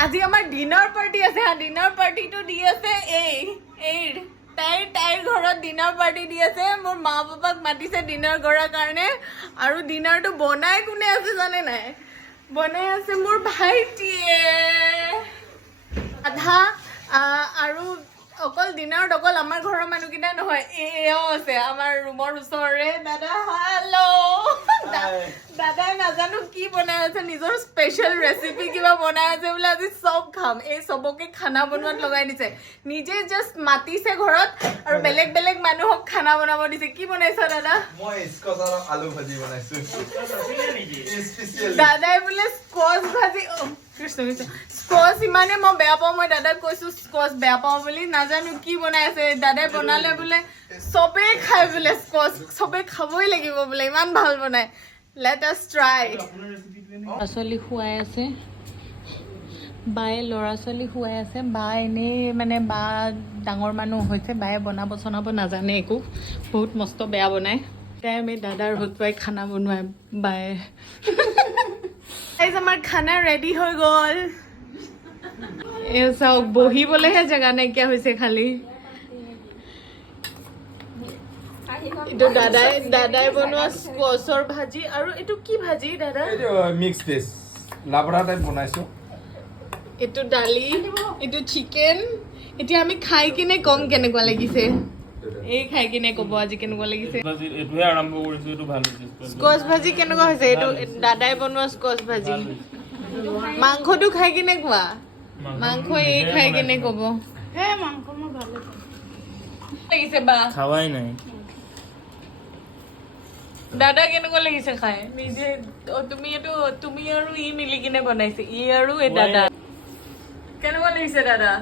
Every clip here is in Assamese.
আজি আমাৰ ডিনাৰ পাৰ্টি আছে হা ডিনাৰ পাৰ্টিটো দি আছে তাইৰ ঘৰত ডিনাৰ পাৰ্টি দি আছে মোৰ মা পাপাক মাতিছে ডিনাৰ কৰাৰ কাৰণে আৰু ডিনাৰটো বনাই কোনে আছে জানে নাই বনাই আছে মোৰ ভাইটিয়ে আধা আৰু অকল ডিনাৰত অকল আমাৰ ঘৰৰ মানুহকেইটা নহয় এও আছে আমাৰ ৰুমৰ ওচৰৰে দাদা হেল্ল' দাদাই নাজানো কি বনাই আছে নিজৰ স্পেচিয়েল ৰেচিপি কিবা বনাই আছে বোলে আজি চব খাম এই চবকে খানা বনোৱাত লগাই দিছে নিজে জাষ্ট মাতিছে ঘৰত আৰু বেলেগ বেলেগ মানুহক খানা বনাব দিছে কি বনাইছা দাদা মই স্কচ আৰু আলু ভাজি বনাইছো দাদাই বোলে স্কচ ভাজি স্কচ ইমানে মই বেয়া পাওঁ মই দাদাক কৈছো স্কচ বেয়া পাওঁ বুলি নাজানো কি বনাই আছে দাদাই বনালে বোলে চবেই খাই বোলে স্কচ চবেই খাবই লাগিব বোলে ইমান ভাল বনাই লেট আছ ট্ৰাই ল'ৰা ছোৱালী শুৱাই আছে বায়ে ল'ৰা ছোৱালী শুৱাই আছে বা এনেই মানে বা ডাঙৰ মানুহ হৈছে বায়ে বনাব চনাব নাজানে একো বহুত মস্ত বেয়া বনায় তাই আমি দাদাৰ হতুৱাই খানা বনোৱাই বায়ে আমাৰ খানা ৰেডি হৈ গ'ল এই চাওক বহিবলেহে জেগা নাইকিয়া হৈছে খালি এইটো দাদাই বনোৱা স্কচৰ ভাজি আৰু এইটো কি ভাজি দাদা মিক্স ভেজ লাবৰা টাইপ বনাইছো এইটো দালি এইটো চিকেন এতিয়া আমি খাই কিনে কম কেনেকুৱা লাগিছে এই খাই কিনে ক'ব আজি কেনেকুৱা লাগিছে এইটোহে আৰম্ভ কৰিছো এইটো ভাল হৈছে স্কচ ভাজি কেনেকুৱা হৈছে এইটো দাদাই বনোৱা স্কচ ভাজি মাংসটো খাই কিনে কোৱা মাংস এই খাই কিনে ক'ব মাংস মই ভাল লাগিছে বা খাৱাই নাই দাদা কেনেকুৱা লাগিছে খাই নিজে তুমি আৰু ই মিলি কিনে বনাইছে ই আৰু এই দাদা কেনেকুৱা লাগিছে দাদা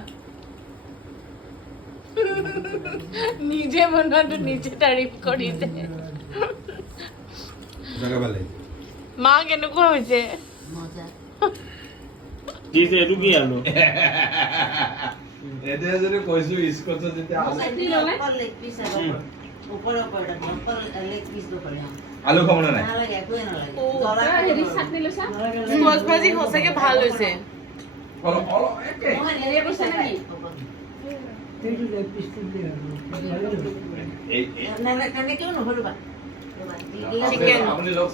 নিজে বনোৱাটো নিজে তাৰিফ কৰিছে মা কেনেকুৱা হৈছে এইটো কি আলু এতিয়া যদি কৈছো স্কচ যেতিয়া আলু খাব নাই স্কচ ভাজি সঁচাকে ভাল হৈছে আপুনি লগ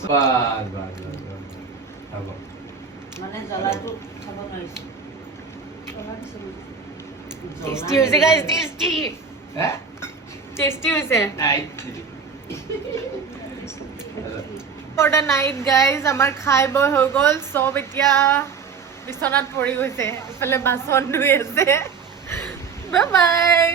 টেষ্টি হৈছে গাইজ টেষ্টি হৈছে ফৰ দ্য নাইট গাইজ আমাৰ খাই বৈ হৈ গ'ল চব এতিয়া বিচনাত পৰি গৈছে ইফালে বাচন ধুই আছে বাই বাই